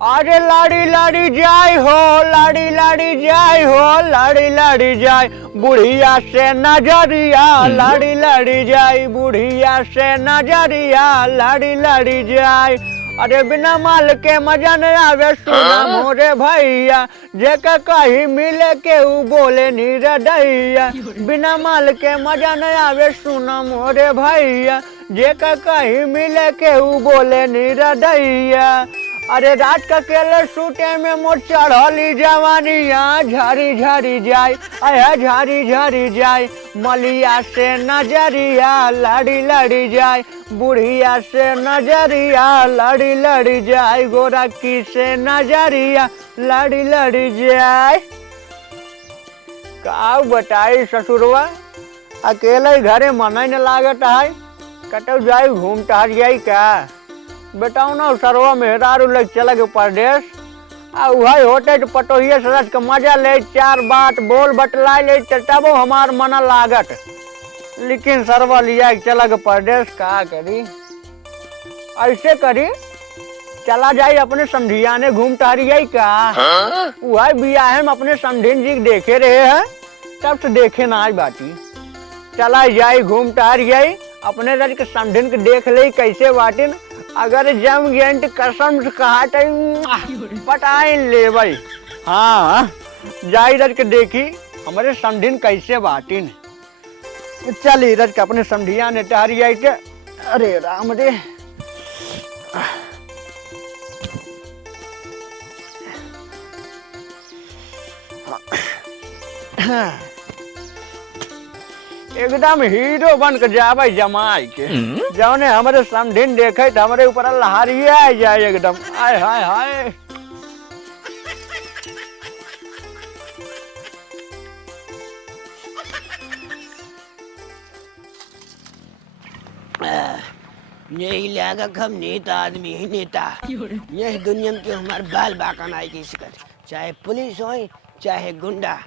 अरे लाड़ी लाड़ी जाय हो, लाड़ी लाड़ी जाय हो, लाड़ी लाड़ी जाय बुढ़िया से नजरिया, लाड़ी लाड़ी जाय बुढ़िया से नजरिया, लाड़ी लाड़ी जाय। अरे बिना माल के मजा न आवे सुना मोरे भैया, जेका कहीं मिले के ऊ बोले निरदैया। बिना माल के मजा न आवे सुना मोरे भैया, जेका कहीं मिले के ऊ बोले निरदैया। अरे रात का केले सूटे में मोर चढ़ली जवानिया, झारी झारी जाय आया झारी झारी जाय। मलिया से नजरिया लड़ी लड़ी जाय, बुढ़िया से नजरिया लड़ी लड़ी जाय, गोरखी से नजरिया लड़ी लड़ी जाय। का बताई ससुरवा, अकेले घरे मन न लागत है, कटो जाय घूम टहर जाय का। बताओ ना सरवा मेहरारू लग चला गए परदेश, आ वही होते तो पटोहिए सरस का मजा ले, चार बात बोल बतला ले तबो हमार मन लागत। लेकिन सरवा लिया चला गए परदेश, का करी। ऐसे करी चला जाए अपने समधिया ने घूम टहरी जाए का। वही बियाह में अपने समधिन जी देखे रहे हैं, तब से देखे ना आज बाती। चला जाए घूम टहर जाए अपने रज के समधिन के देख ले कैसे बाटिन। अगर जम गेंट कसम से कहा पटाइन ले भाई। हाँ जाई रज के देखी हमारे समधिन कैसे बाटिन। चल रज के अपने समधिया ने टहरी आई थे। अरे राम रे, एकदम हीरो बन के जावे जमाई के। जौने हमारे समधिन देखे तो हमारे ऊपर लहरिया आ जाए एकदम। आय हाय हाय। यही लागत हम नेता आदमी ही नेता। यही दुनिया में हमारे बाल बाकान आए की शिकत, चाहे पुलिस हो चाहे गुंडा।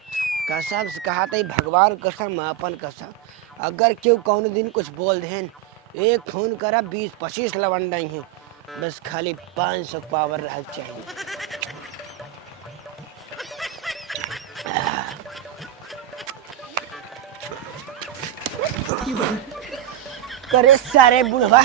कसम से कहा था भगवान कसम अपन कसम, अगर क्यों कौन दिन कुछ बोल दें एक फोन करा 20-25 लवंडा ही हैं, बस खाली 500 पावर रह चाहिए। करे सारे बुढ़वा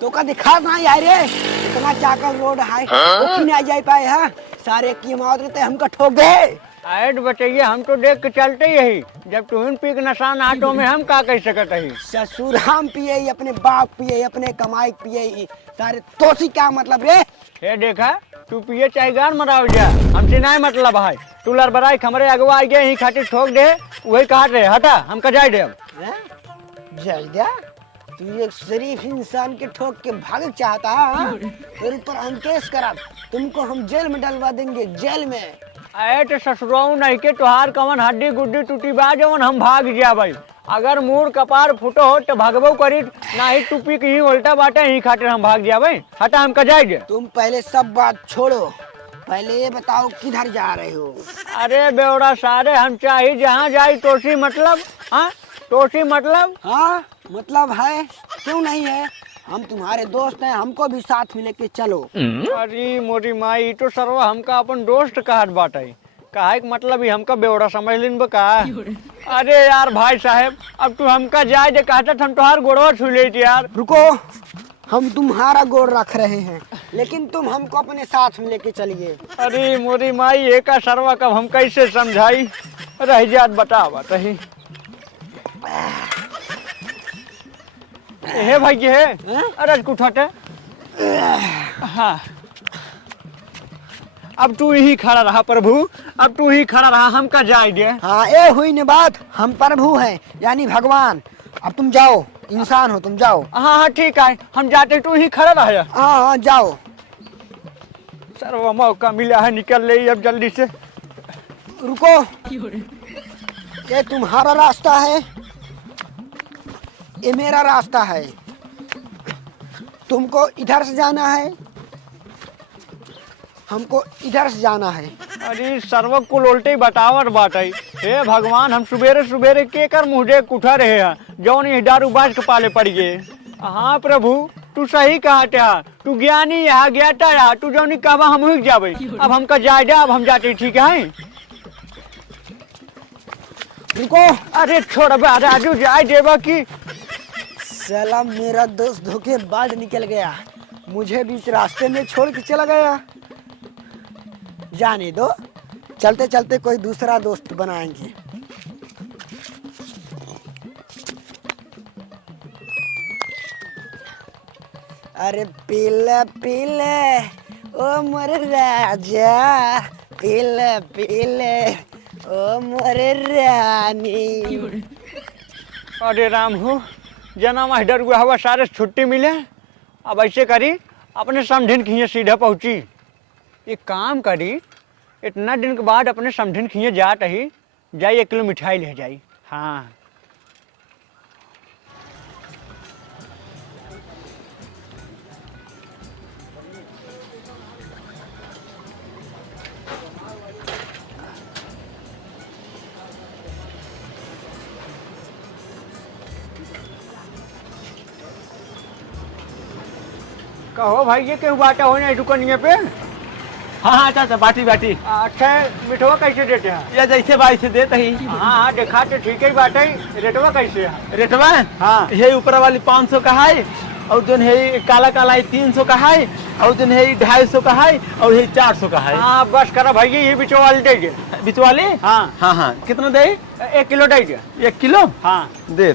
तो का दिखा ना यार, इतना चाकल रोड है नहीं आ जाए पाए। हाँ सारे की मौत रहते हमका ठोक गए। ऐड बताइए, हम तो देख के चलते यही, जब तुम पी के नशान आटो में हम का कह सकते ही। ससुर हम पिए अपने बाप पिए अपने कमाई पिए सारे तोसी क्या मतलब रे। हे देखा तू पिए चाहे गान मराव जा, हमसे नहीं मतलब है। तू लड़बड़ाई हमारे अगवा आ गए ही खातिर ठोक दे, वही काट रहे हटा हम का जाए दे। जल जा तू एक शरीफ इंसान के ठोक के भाग चाहता है, फिर ऊपर हम केस करा, तुमको हम जेल में डलवा देंगे, जेल में। अरे तो ससुराऊ नहीं के तुहार कवन हड्डी गुड्डी टूटी बा जवन हम भाग गया भाई। अगर मूड कपार फुटो हो तो भागबो करी, नहीं टूपी की ही उल्टा बाटे ही खातिर हम भाग गया भाई। हटा हम का जाएंगे। तुम पहले सब बात छोड़ो, पहले ये बताओ किधर जा रहे हो। अरे बेवड़ा सारे हम चाहिए जहाँ जाए तोसी मतलब। हाँ तोसी मतलब। हाँ मतलब है, क्यों नहीं है, हम तुम्हारे दोस्त हैं, हमको भी साथ में लेके चलो। अरे मोरी माई तो सरवा हमका अपन दोस्त कहत बाटे, काहे मतलब ही हमका बेवड़ा समझ लिन बका। अरे यार भाई साहब अब तू हमका जाए दे, कहता हम तुहार गोड़वा छू ले यार। रुको, हम तुम्हारा गोड़ रख रहे हैं, लेकिन तुम हमको अपने साथ में लेके चलिए। अरे मोरी माई एक सरवा कब हम कैसे समझाई, रह जात बता बताही। हे भाई के है, अरे उठाते। हाँ अब तू ही खड़ा रहा प्रभु, अब तू ही खड़ा रहा, हम का जाए दे। हाँ ये हुई न बात, हम प्रभु हैं यानी भगवान। अब तुम जाओ, इंसान हो तुम जाओ। हाँ हाँ ठीक है हम जाते, तू ही खड़ा रहा। हाँ हाँ जाओ। सर्व मौका मिला है, निकल ले अब जल्दी से। रुको, ये तुम्हारा रास्ता है, ये मेरा रास्ता है। तुमको इधर से जाना है, हमको इधर से जाना है। अरे सर्व को उल्टे बतावर बाटे। हे भगवान हम सुबेरे सुबेरे के कर मुझे उठा रहे हैं, जौन दारू बाज के पाले पड़ गए। हाँ प्रभु तू सही कहा था, तू ज्ञानी यहाँ ज्ञाता यहाँ, तू जो नहीं कहवा हम ही जाबे। अब हमका जाए जा, अब हम जाते ठीक है। रुको, अरे छोड़ बे, राजू जाए देवा की। साला मेरा दोस्त धोखेबाज निकल गया, मुझे बीच रास्ते में छोड़ के चला गया। जाने दो, चलते चलते कोई दूसरा दोस्त बनाएंगे। अरे पीले पीले ओ मोरे राजा, पीले पीले ओ मोरे रानी। अरे राम हो, जना वहाँ डर हुआ हवा सारे छुट्टी मिले। अब ऐसे करी, अपने समझिन खिए सीधा पहुँची। एक काम करी, इतना दिन के बाद अपने समझिन खिए जात ही, जाई 1 किलो मिठाई ले जाई। हाँ कहो भाई, ये क्यों बाटा हो नहीं दुकानिया पे? हाँ हाँ चाचा, बाटी बाटी। अच्छा, मिठवा कैसे देते हैं? या जैसे भाई से देते ही। हाँ हाँ, देखा तो ठीक है बात है। रेटवा कैसे है? रेटवा हाँ, ये ऊपर वाली 500 का है, और जो है काला काला है 300 का है, और जो है 250 का है, और ये 400 का है। हाँ बस करा भाई, ये बिचवा वाली देंगे। बिचवाले? हाँ हाँ हाँ, कितना दे? 1 किलो देंगे। 1 किलो? हाँ दे।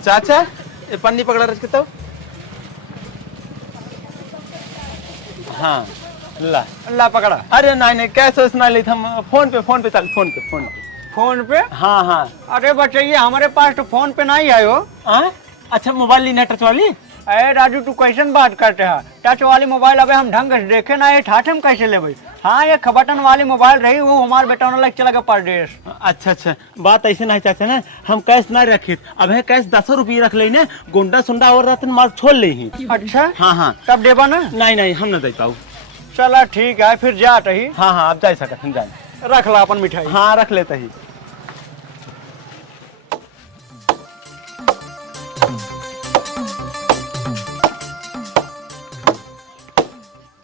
चाचा, ये पन्नी पकड़ा रख तो। हाँ ला ला पकड़ा। अरे नहीं नहीं, कैसे उसना ले, हम फोन पे चल, फोन पे? हाँ हाँ। अरे बच्चे, हमारे पास तो फोन पे नहीं आयो। अच्छा, मोबाइल ली ना टच वाली? अरे राजू, तू कैसन बात करते है? टच वाली मोबाइल अबे हम ढंग से देखे ना, ये ठाठे हम कैसे ले भाई? हाँ, ये बटन वाली मोबाइल रही, वो हमारे बेटा लग चला गया परदेश। अच्छा अच्छा, बात ऐसे नहीं चाचा ना, हम कैश ना रखे, अब है कैश 10 रुपये रख लेने, गुंडा सुंडा और रहते मार छोड़ ले ही। अच्छा हाँ हाँ, तब देबा ना? नहीं नहीं, हम ना दे पाऊ। चला ठीक है, फिर जा रही। हाँ हाँ, अब जा सकते हम, जाए। रख ला अपन मिठाई। हाँ रख लेते ही।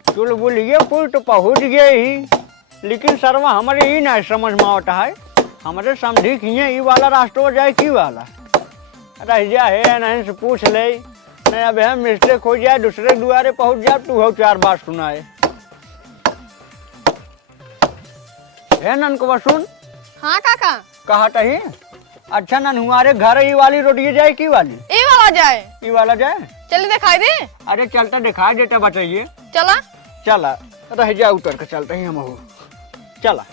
चल बोलिए, कोई तो पहुंच गए ही, लेकिन सरवा हमारे ही नहीं समझ में आता है। हमारे समझी कि ये वाला रास्ता जाए की वाला रह जा है, नहीं से पूछ ले, नहीं अब हम मिस्टेक हो जाए, दूसरे दुआरे पहुंच जाए, तू हो 4 बार सुनाए। है ननकवा सुन। हाँ काका। कहा ही? अच्छा नन, हमारे घर ये वाली रोड जाए की वाली? ये वाला जाए। ये वाला जाए? चलिए दिखाई दे। अरे चलता दिखा देता, बताइए। चला चला, रह जा उतर के चलते ही हम हो। चला।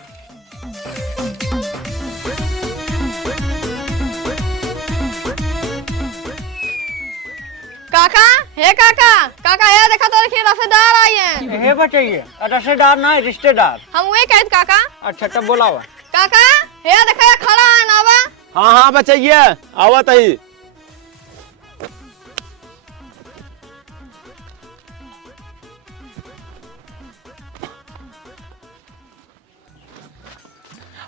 काका, हे काका, काका ये देखा तो देखिए रसेदार आई हैं। हे बताइए, रसेदार ना रिश्तेदार। हम वही कहते काका। अच्छा तब बोलावा। काका हे देखा ये खड़ा है नावा। हाँ हाँ बचाइए, आवत ही।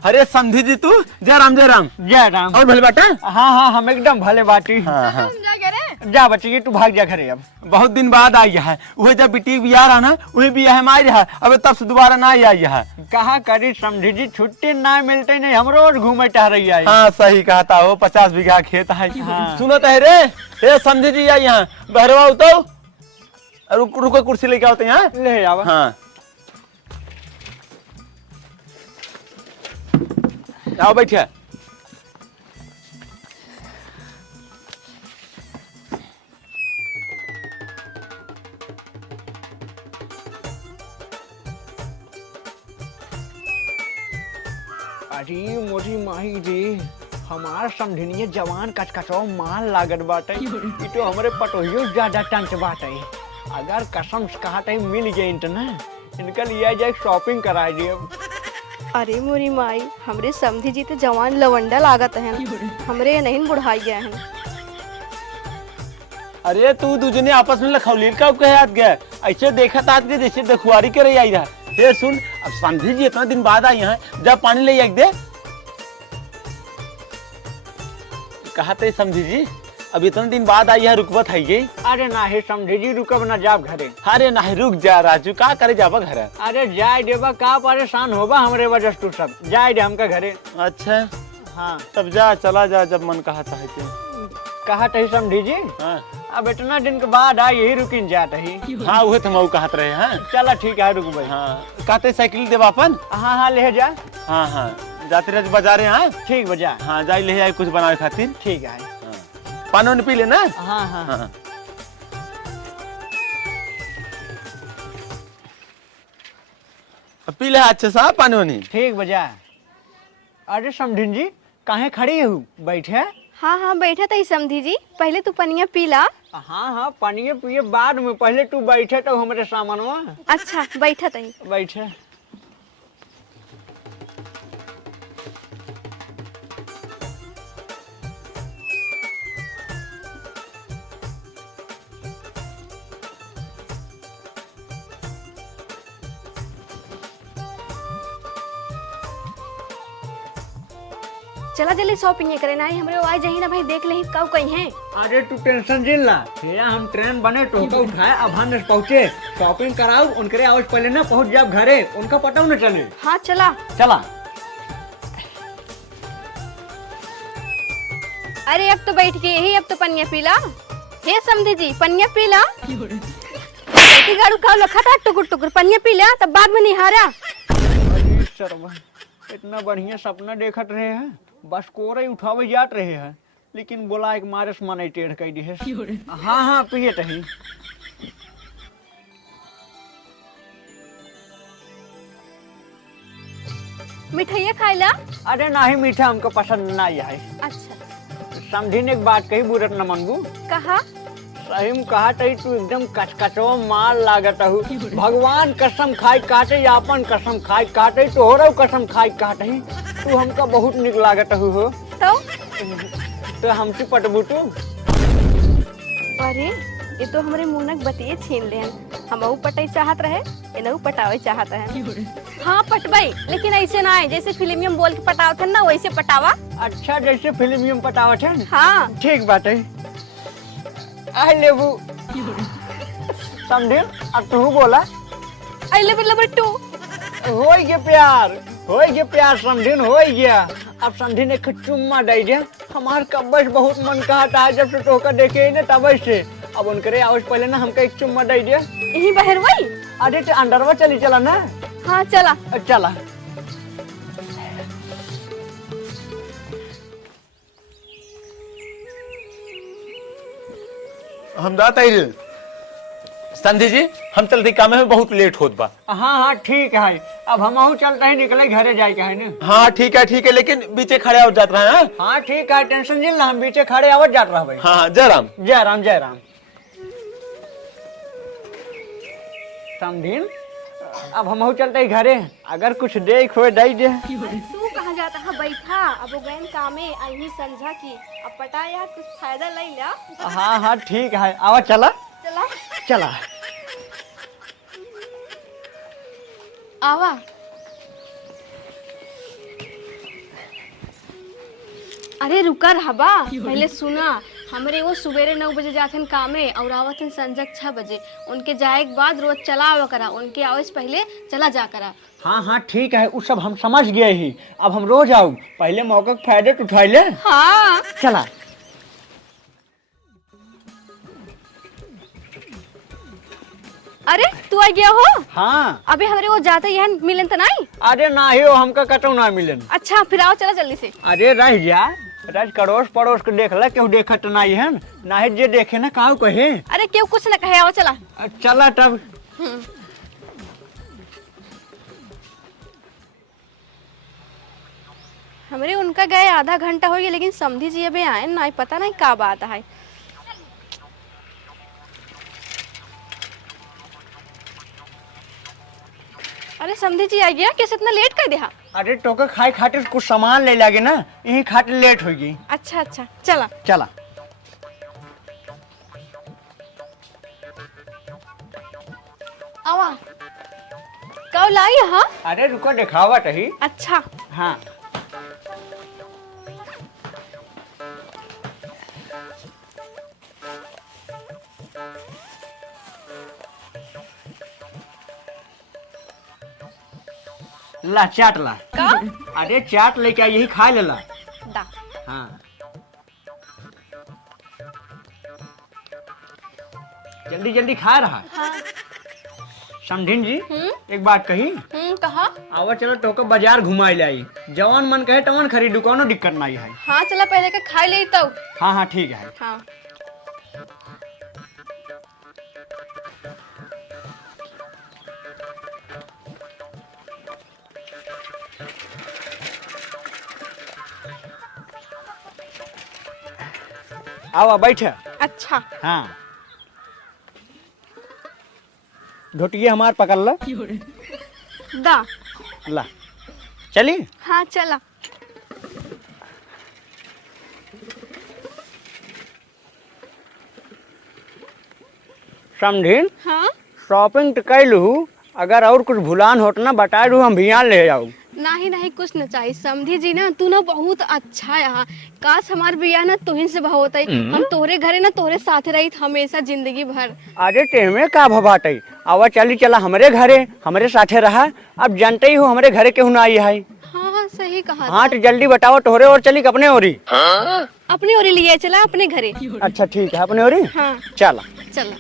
अरे समझी जी, तू जय राम जय राम। जय राम। और भले बेटा? हाँ हाँ, हम एकदम भले बाटी। हाँ हाँ, तुम जा रे। जा बच्ची, तू भाग जा घरे। अब बहुत दिन बाद आई है, वही जब बेटी बियाह रहा ना, वही बियाह में आई रहा, अब तब से दोबारा ना आई है। कहा करी समझी जी, छुट्टी ना मिलते नहीं, हम रोज घूमे टहरई आई। हाँ सही कहता हो, 50 बीघा खेत है। हाँ। सुनो तो है रे, हे समझी जी आई यहाँ, बहरवा उतो, रुको कुर्सी लेके आओ यहाँ। ले आवा। हाँ आओ बैठे। अरे मोरी माही रे, हमार समझनिए जवान कचकचो माल लागत बाटे। ई तो हमरे पटोहियो ज्यादा टंच बाटे। अगर कसम से कहा तई मिल गए ना, इनका लिया जाए शॉपिंग करा दिए। अरे मोरी माई, हमरे समधी जी तो जवान लवंडा लागत है, हमरे नहीं बुढ़ाई गए हैं। अरे तू दूजने आपस में लखौलील का कहे आत गया, ऐसे देखा था आज के जैसे दखुआरी करे आई रहा। ये सुन, अब समझी जी इतना दिन बाद आई है, जब पानी ले आग दे। कहा थे समझी जी, अब इतना दिन बाद आई है, रुकवत है गई। अरे नाही समझी जी, रुकब न जाब घरे। अरे नहीं रुक जा राजू, का करे जाबा घर। अरे जाए देबा, का परेशान होबा हमरे वजह से तू सब। जाए दे हमका घरे। अच्छा हाँ तब जा, चला जा जब मन कहा था। कहा तही समझी जी, हाँ अब इतना दिन के बाद आई यही रुकिन जात ही। हाँ वही तो मऊ कहत रहे हैं। चला ठीक है, रुक भाई। हाँ कहते साइकिल देवा अपन। हाँ हाँ ले जा। हाँ हाँ जाते रह बाजारे। हाँ ठीक बजा। हाँ जाई ले आई कुछ बनावे खातिर। ठीक है। पानी वानी पी लेना। हाँ हाँ हाँ पी ले अच्छे सा पानी वानी। ठीक बजा। अरे समधिन जी काहे खड़ी हो, बैठे। हाँ हाँ बैठा था समधी जी, पहले तू पनिया पी ला। हाँ हाँ पानी पिए बाद में, पहले तू बैठे तो हमारे सामनवा। अच्छा बैठा था। बैठे। चला जल्दी शॉपिंग करे ना, हमरे आए जाही ना भाई, देख ले कब कहीं है। अरे तू टेंशन जिल ना, भैया हम ट्रेन बने टोका उठाए, अब हम पहुँचे, शॉपिंग कराओ, उनके आवाज पहले ना पहुँच जाए घरे, उनका पता न चले। हाँ चला। चला। अरे अब तो बैठ के यही, अब तो पनिया पीला। हे समधी जी पनिया पीला। गाड़ू खाओ लखा था टुकुर टुकुर, पनिया पीला तब बाद में निहारा। अरे शर्मा, इतना बढ़िया सपना देखत रहे हैं, बस कोरे उठावे जात रहे हैं, लेकिन बोला एक मारस मने टेढ़ कह दी है। हाँ हाँ पिए तही। मिठाइया खाइला। अरे नहीं मीठा हमको पसंद नहीं है। अच्छा समझी ने एक बात कही, बुरत न मनबू। कहा। सही में कहा तही, तू एकदम कचकचवा माल लागत हूँ। भगवान कसम खाई काटे, अपन कसम खाई काटे, तोहरो कसम खाई काटे, तू हमका बहुत निक लागत हो। तो हमसे पटबू तू। अरे ये तो हमारे मुनक बतिये छीन ले, हम पटाई चाहत रहे, इनहु पटावे चाहत है। हाँ पटबाई, लेकिन ऐसे ना है जैसे फिल्म में बोल के पटावत है ना, वैसे पटावा। अच्छा जैसे फिल्म में पटावत है। हाँ ठीक बात है। आई लेबू समझे, अब तू बोला। I love too. हो गया प्यार, हो गया प्यार समझिन, हो गया। अब समझिन एक चुम्मा दे दे, हमार कब्बस बहुत मन कहता है जब से टोका देखे ना तब से। अब उनके आवाज पहले ना हमका एक चुम्मा दे दे। यही बहर वही। अरे तो अंडरवा चली चला ना। हाँ चला। चला। हम जाता ही संधि जी, हम चलते काम में बहुत लेट होत बा। हाँ हाँ ठीक है, अब हम चलते ही निकले घरे जाए है ना। हाँ ठीक है, लेकिन बीचे खड़े हो जात रहे हैं। हाँ ठीक है, टेंशन जिल ना, हम बीचे खड़े आवत जात रहा भाई। हाँ जय राम। जय राम जय राम। समझिन, अब हम चलते ही घरे, अगर कुछ देख हो दे दे। तू कहाँ जाता है, बैठा। अब गैन कामे आई संझा की, अब पटा यार कुछ फायदा ले ला। हाँ हाँ ठीक है, आवा चला। चला चला। आवा। अरे रुका रहबा, पहले सुना। हमरे वो सुबेरे 9 बजे जाते कामे और आवत संजक 6 बजे। उनके जाए के बाद रोज चला आवा करा, उनके आवे से पहले चला जा करा। हाँ हाँ ठीक है, उस सब हम समझ गए ही। अब हम रोज आओ, पहले मौका का फायदा उठा ले। हाँ चला। अरे तू आ गया हो। हाँ अबे हमरे वो जाते यहाँ मिलन तो नहीं। अरे ना ही हो, हमका कटो ना मिलन। अच्छा फिर आओ, चला जल्दी से। अरे रह जा, राज कड़ोस पड़ोस के देख ला, क्यों देखत नहीं है ना है, जे देखे ना काहू कहे। अरे क्यों कुछ न कहे, आओ चला। चला तब। हमरे उनका गए आधा घंटा हो गया, लेकिन समधी जी अबे आए ना, पता नहीं का बात है। अरे समधी जी आ गया, कैसे इतना लेट कर दिया। अरे टोके खाए खातिर कुछ सामान ले लागे ना, यही खातिर लेट हो गई। अच्छा अच्छा चला। चला। आवा कब लाई हाँ? अरे रुको दिखावा ही। अच्छा हाँ ला चाट ला। का अरे चाट लेके आ, यही खा लेला। दा हाँ जल्दी जल्दी खा रहा। हाँ समझिन जी एक बात कही। कहा आवा चलो तो बाजार घुमाई लाई, जवान मन कहे तवन खरीदू, कोनो दिक्कत नहीं है। हाँ चला पहले के खा ले तो। हाँ हाँ ठीक है। हाँ आवा बैठे। अच्छा हाँ धोटिए हमार पकड़ ला। दा ला चली। हाँ चला। समझिन हाँ शॉपिंग तो कैलू, अगर और कुछ भुलान होत ना बता दू, हम भियान ले जाऊ। नहीं नहीं कुछ न चाहिए। समझी जी ना तू ना बहुत अच्छा है। काश हमार बिया ना तुहिन से होता है, हम तोरे घरे ना तोरे साथ रही हमेशा जिंदगी भर। अरे तेमे का भबाटई, आवा चली चला हमरे घरे, हमरे साथे रहा। अब जानते ही हो हमरे घरे केहू ना आई है। हाँ हाँ सही कहा। हाँ तो जल्दी बताओ, तोहरे और चली अपने ओरी? अपने ओरी लिए चला अपने घरे। अच्छा ठीक है अपने ओरी। हाँ चला चला।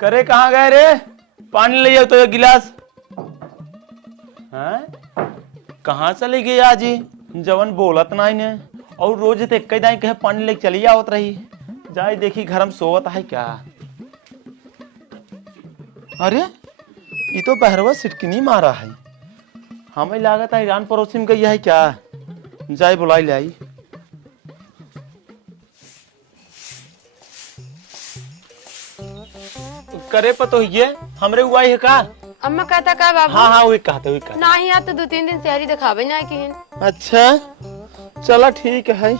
करे कहाँ गए रे? पानी ले आओ तो एक गिलास। हैं? कहाँ चली गई आज ही? जवन बोलत नहीं ने, और रोज तो एक दाई कहे पानी लेके चली आवत रही। जाए देखी घर में सोवत है क्या। अरे ये तो बहरवा सिटकिनी मारा है। हमें लागत है ईरान पड़ोसी में गई है क्या। जाए बुलाई ले आई। करे पतो ये हमरे हुआ है का। अम्मा कहता का बाबू? हाँ हाँ वही कहते वही कहते। नहीं यार तो 2-3 दिन शहरी दिखावे ना कि अच्छा चला ठीक है।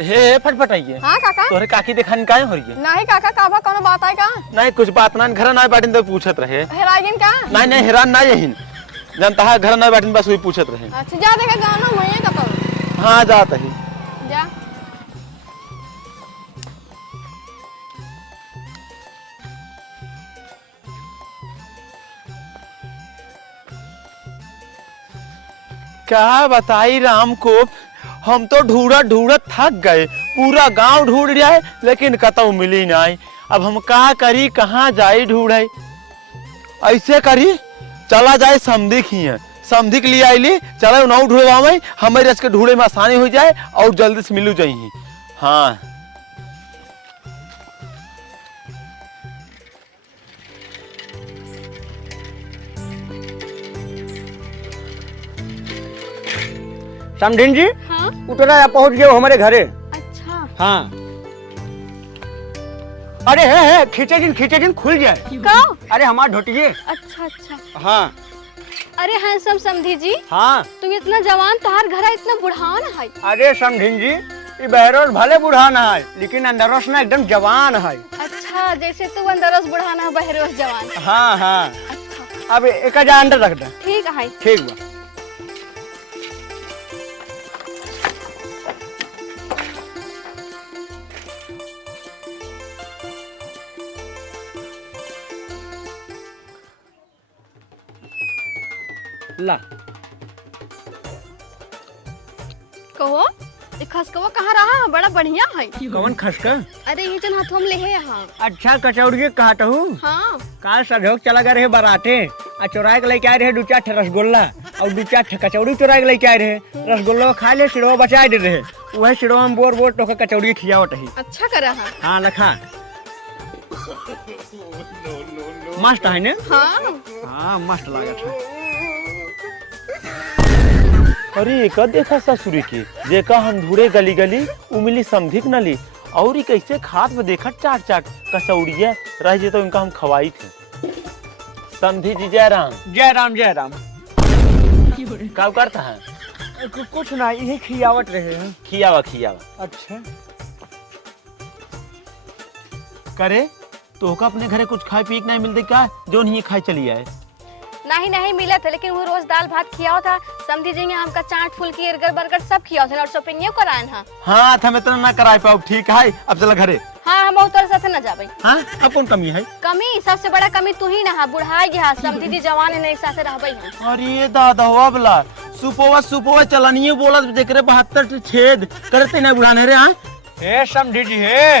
हे फटफटाइए। हाँ काका। तोहरे काकी दिखाने काहे हो रही है? नहीं काका काबा कोनो बात है का? नहीं कुछ बात ना, घर ना बैठे तो पूछत रहे। हेरागिन का? नहीं नहीं हैरान ना यही जनता है, घर ना बैठे बस वही पूछत रहे। अच्छा जा देखे गाना मैं का तो। हाँ जाता ही। जा क्या बताई राम को, हम तो ढूंढत ढूंढत थक गए। पूरा गांव ढूंढ लिया है लेकिन कतौ मिली नहीं। अब हम का करी, कहाँ जाई ढूंढे। ऐसे करी चला जाए समधी खिए, समधी के लिए आईली चलो नौ ढूंढवा में हमारे रस के ढूंढे में आसानी हो जाए और जल्दी से मिलू जाइए। हाँ समझिन जी हाँ उतरा पहुंच गए हमारे घरे। अच्छा हाँ अरे है खींचे दिन खुल जाए। का? अरे हमार ढोटिए। अच्छा अच्छा। हाँ अरे हाँ सब समझी जी, हाँ तुम इतना जवान तोहार घर इतना बुढ़ान है। अरे समझिन जी ये बहरोस भले बुढ़ाना है लेकिन अंदरोस ना एकदम जवान है। अच्छा जैसे तू अंदरोस बुढ़ाना है बहरोस जवान। हाँ हाँ अच्छा अब एक हजार अंदर रख दे। ठीक है। ठीक बा। ला कहो ये खसकवा कहाँ रहा? बड़ा बढ़िया है। कौन खसका? अरे ये जन हाथों में ले है यहाँ। अच्छा कचौड़ी कहता हूँ। हाँ काल सधोक चला गए रहे बाराते आ चोराए के लेके आए रहे 2-4 ठे रसगुल्ला और 2-4 ठे कचौड़ी चोराए के लेके आए रहे। रसगुल्ला खा ले सिड़वा बचा दे रहे, वह सिड़वा में बोर बोर तो कचौड़ी खियावत है। अच्छा करा है। हाँ लखा मस्त है ने। हाँ हाँ मस्त लागत है। अरे एक देखा ससुरी की देखा हम ढूंढे गली गली उमिली समधिक नली और कैसे खात में देखा चाट चाट कचौड़िया रह जे तो इनका हम खवाई थे। समधी जी जय राम। जय राम जय राम। का करता है? कुछ ना, यही खियावत रहे हैं। खियावा खियावा। अच्छा करे तो का अपने घरे कुछ खाए पी के नहीं मिलते क्या जो नहीं खाए चली आए? नहीं नहीं मिला था, लेकिन वो रोज दाल भात खियाओ था। समझी जाएंगे हमका चाट फुल्की अरगर बर्गर सब खियाओ था और शॉपिंग कराए हा। हाँ था मैं तो ना कराए पाऊ। ठीक है अब चला घरे। हाँ हम तोर साथ न जाबे। हाँ अब कौन कमी है? कमी सबसे बड़ा कमी तू ही ना है, बुढ़ाई गया समझी जी जवान है नहीं साथे रहबे हम। अरे दादा हुआ बोला सुपोवा चलानी बोला देख रहे 72 छेद करते नहीं बुढ़ाने रे। हाँ हे समधी जी हे,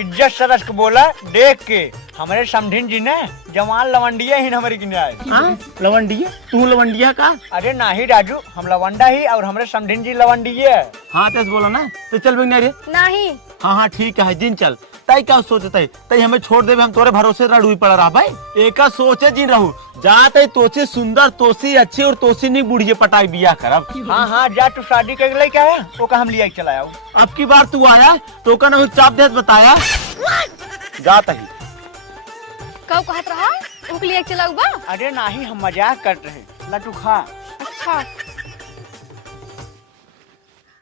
इज्जत से रख बोला देख के। हमारे समधिन जी ने जवान लवंडिया ही हमारे किने आए। हाँ लवंडिया? तू लवंडिया का? अरे नहीं राजू, हम लवंडा ही और हमारे समधिन जी लवंडिया। हाँ तेज बोला ना तो चल बिगने रे। नहीं हाँ हाँ ठीक है दिन चल। तय क्या सोचते है? तय हमें छोड़ देवे हम तोरे भरोसे रड़ुई पड़ा रहा भाई। एक सोचे जिन रहू जाते तोचे सुंदर तोसी अच्छी और तोसी नहीं बुढ़िए पटाई बिया करब। हाँ हाँ जा तू शादी कर ले क्या है वो का हम लिया चलाया। अब की बार तू आया तो का ना चाप देत बताया जाता ही। कब कहत रहा उनके लिए चलाऊ बा? अरे नहीं हम मजाक करते हैं, लटू खा। अच्छा